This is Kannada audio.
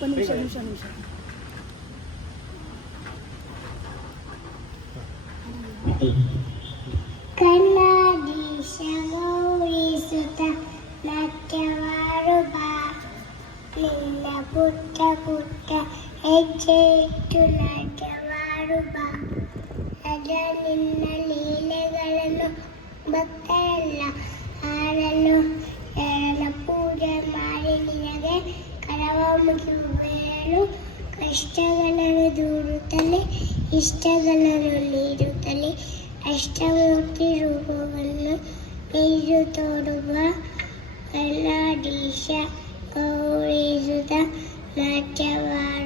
ಒಂದು ನಿಮಿಷ ಕನ್ನಡೀಶ ಗೌರಿಸುತ್ತ ನಾಟ್ಯವಾರು ಬಾ ನಿನ್ನ ಪುಟ್ಟ ಪುಟ್ಟ ಹೆಜ್ಜೆ ಇಟ್ಟು ನಾಟ್ಯವಾರು ಬಾ ಅದ ನಿನ್ನ ಲೀಲೆಗಳನ್ನು ಭಕ್ತರೆಲ್ಲ ಹಾಡಲು ಶರಣ ಪೂಜೆ ಮಾಡಿ ನಿನಗೆ ಕರವ ಮುಗಿಯುವೆನು ಕಷ್ಟಗಳನ್ನು ದೂರುತ್ತಲೇ ಇಷ್ಟಗಳನ್ನು ನೀಡುತ್ತಲೇ ಅಷ್ಟಮೂರ್ತಿ ರೂಪವನ್ನು ನೀರು ತೋರುವ ಕನ್ನಡೀಶ ಗೌರಿಸುತ್ತ ನಾಟ್ಯವಾರ